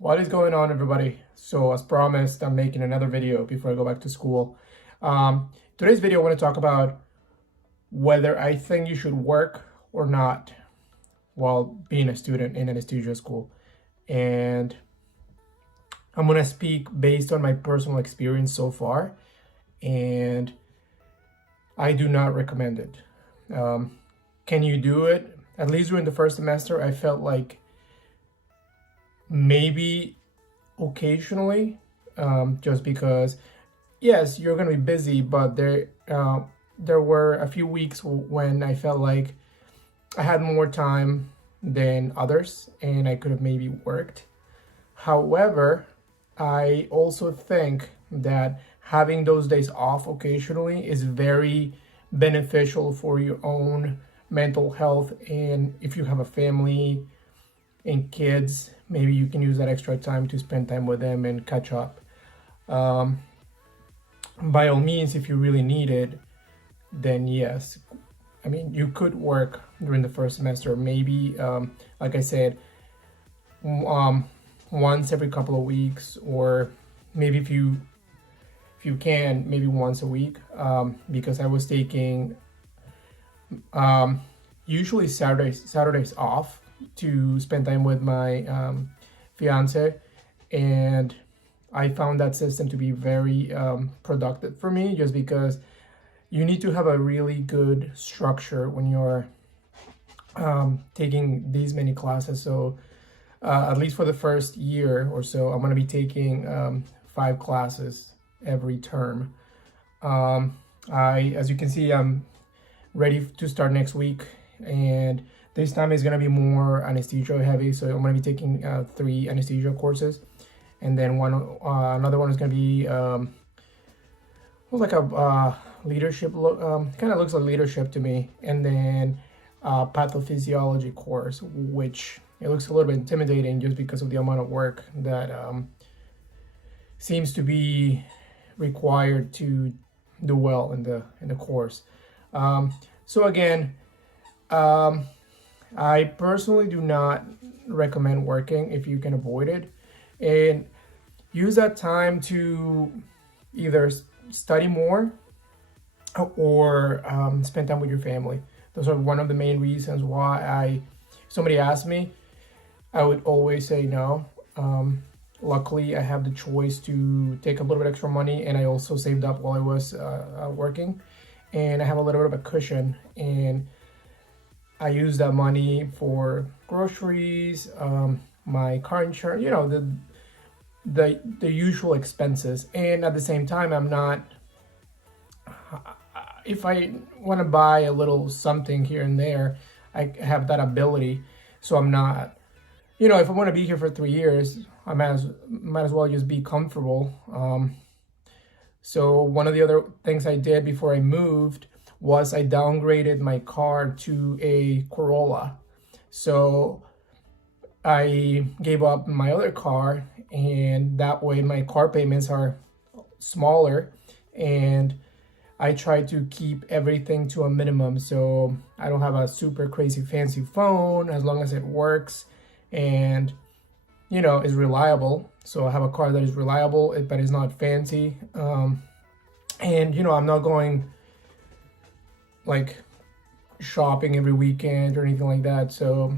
What is going on, everybody? So as promised, I'm making another video before I go back to school. Today's video I want to talk about whether I think you should work or not while being a student in anesthesia school. And I'm going to speak based on my personal experience so far, and I do not recommend it. Can you do it? At least during the first semester, I felt like maybe occasionally, just because yes, you're gonna be busy, but there were a few weeks when I felt like I had more time than others and I could have maybe worked. However, I also think that having those days off occasionally is very beneficial for your own mental health, and if you have a family and kids, maybe you can use that extra time to spend time with them and catch up. Um, by all means, if you really need it, then yes. I mean, you could work during the first semester, maybe, like I said, um, once every couple of weeks, or maybe if you can, maybe once a week, because I was taking um, usually Saturdays off to spend time with my fiance, and I found that system to be very productive for me, just because you need to have a really good structure when you're taking these many classes. So at least for the first year or so, I'm going to be taking 5 classes every term. As you can see, I'm ready to start next week, and this time is going to be more anesthesia heavy, so I'm going to be taking 3 anesthesia courses, and then another one is going to be like a leadership kind of looks like leadership to me, and then pathophysiology course, which it looks a little bit intimidating just because of the amount of work that seems to be required to do well in the course. So again, I personally do not recommend working if you can avoid it, and use that time to either study more or spend time with your family. Those are one of the main reasons why somebody asked me, I would always say no. Luckily, I have the choice to take a little bit extra money, and I also saved up while I was working, and I have a little bit of a cushion, and I use that money for groceries, my car insurance, the usual expenses. And at the same time, I'm not, if I want to buy a little something here and there, I have that ability. So I'm not, if I want to be here for 3 years, I might as well just be comfortable. So one of the other things I did before I moved was I downgraded my car to a Corolla. So I gave up my other car, and that way my car payments are smaller, and I try to keep everything to a minimum. So I don't have a super crazy fancy phone, as long as it works and is reliable. So I have a car that is reliable, but it's not fancy. And I'm not going like shopping every weekend or anything like that. So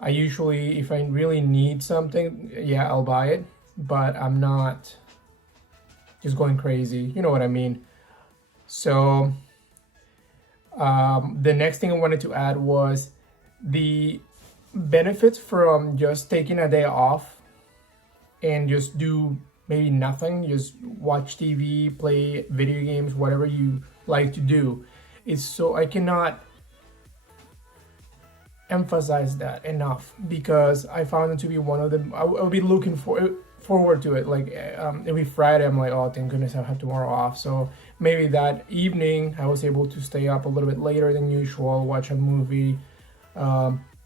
I usually, if I really need something, yeah, I'll buy it, but I'm not just going crazy. You know what I mean? So the next thing I wanted to add was the benefits from just taking a day off and just do maybe nothing, just watch TV, play video games, whatever you like to do. I cannot emphasize that enough, because I found it to be one of them. I'll be looking forward to it. Like every Friday, I'm like, oh, thank goodness I have tomorrow off. So maybe that evening I was able to stay up a little bit later than usual, watch a movie,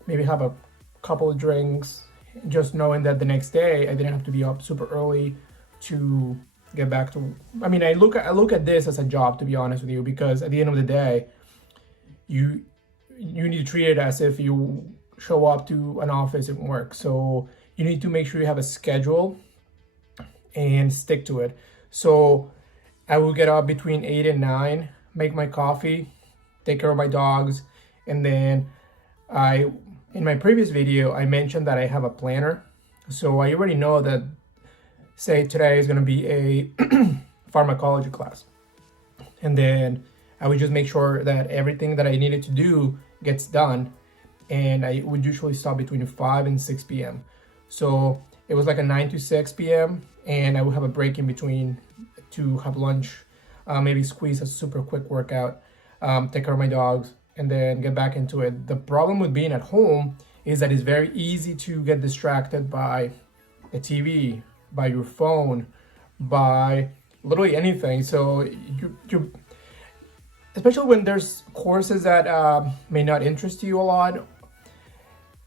maybe have a couple of drinks, just knowing that the next day I didn't have to be up super early to get back to. I mean, I look at this as a job, to be honest with you, because at the end of the day, you need to treat it as if you show up to an office and work. So you need to make sure you have a schedule and stick to it. So I will get up between 8 and 9, make my coffee, take care of my dogs, and then in my previous video, I mentioned that I have a planner. So I already know that, say today is gonna be a pharmacology class. And then I would just make sure that everything that I needed to do gets done. And I would usually stop between 5 and 6 p.m. So it was like a 9 to 6 p.m. and I would have a break in between to have lunch, maybe squeeze a super quick workout, take care of my dogs, and then get back into it. The problem with being at home is that it's very easy to get distracted by the TV, by your phone, by literally anything. So you especially when there's courses that may not interest you a lot,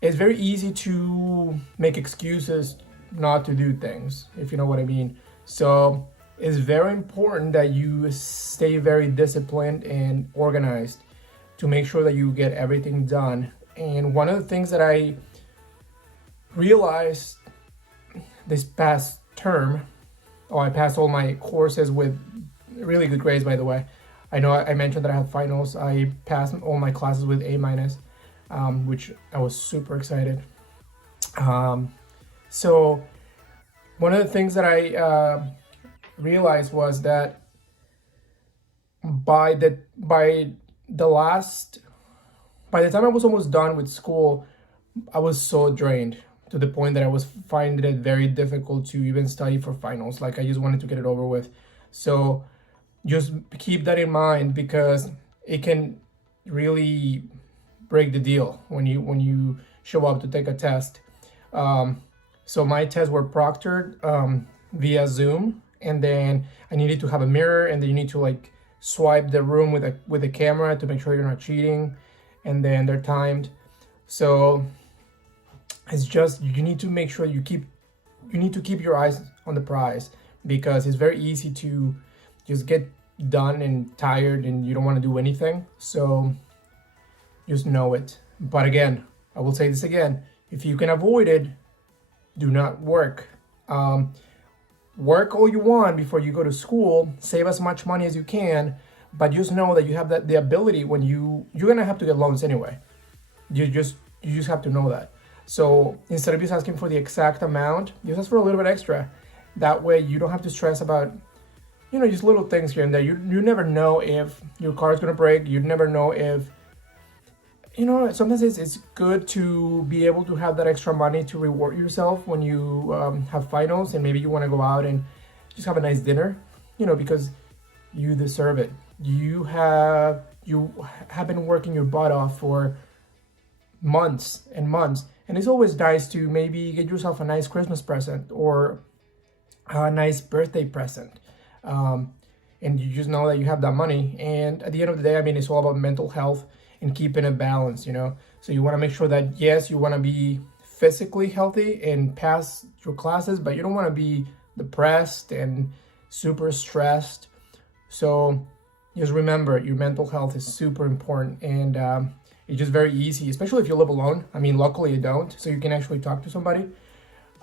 it's very easy to make excuses not to do things, if you know what I mean. So it's very important that you stay very disciplined and organized to make sure that you get everything done. And one of the things that I realized this past term, I passed all my courses with really good grades, by the way. I know I mentioned that I had finals. I passed all my classes with A minus, which I was super excited. So one of the things that I realized was that by the time I was almost done with school, I was so drained to the point that I was finding it very difficult to even study for finals. Like I just wanted to get it over with. So just keep that in mind, because it can really break the deal when you show up to take a test. So my tests were proctored via Zoom, and then I needed to have a mirror, and then you need to like swipe the room with a camera to make sure you're not cheating, and then they're timed. So it's just, you need to make sure you need to keep your eyes on the prize, because it's very easy to just get done and tired and you don't want to do anything. So just know it. But again, I will say this again, if you can avoid it, do not work. Work all you want before you go to school, save as much money as you can, but just know that you have the ability when you're gonna have to get loans anyway. You just have to know that. So instead of just asking for the exact amount, just ask for a little bit extra. That way you don't have to stress about, just little things here and there. You never know if your car is gonna break. You never know if, sometimes it's good to be able to have that extra money to reward yourself when you have finals, and maybe you want to go out and just have a nice dinner, because you deserve it. You have been working your butt off for months and months, and it's always nice to maybe get yourself a nice Christmas present or a nice birthday present. And you just know that you have that money. And at the end of the day, it's all about mental health and keeping it balanced, So you want to make sure that, yes, you want to be physically healthy and pass your classes, but you don't want to be depressed and super stressed. So just remember, your mental health is super important, and it's just very easy, especially if you live alone. Luckily you don't, so you can actually talk to somebody.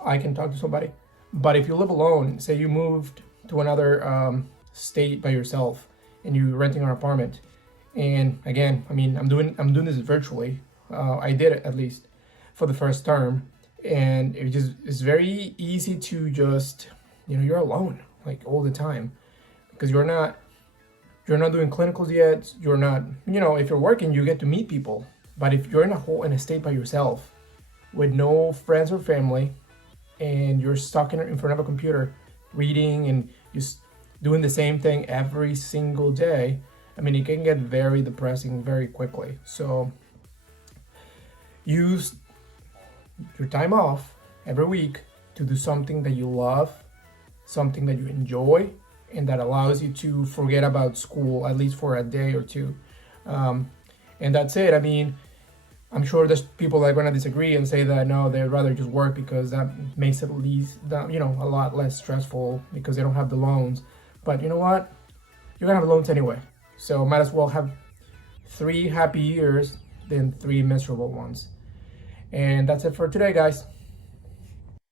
I can talk to somebody. But if you live alone, say you moved to another state by yourself and you're renting an apartment, and again, I'm doing this virtually. I did it at least for the first term, and it's very easy to just, you're alone like all the time, because you're not doing clinicals yet. You're not, if you're working, you get to meet people. But if you're in a state by yourself with no friends or family, and you're stuck in front of a computer reading and just doing the same thing every single day, it can get very depressing very quickly. So use your time off every week to do something that you love, something that you enjoy, and that allows you to forget about school, at least for a day or two. And that's it. I'm sure there's people that are going to disagree and say that no, they'd rather just work because that makes it at least, a lot less stressful because they don't have the loans. But you know what? You're going to have loans anyway. So might as well have 3 happy years than 3 miserable ones. And that's it for today, guys.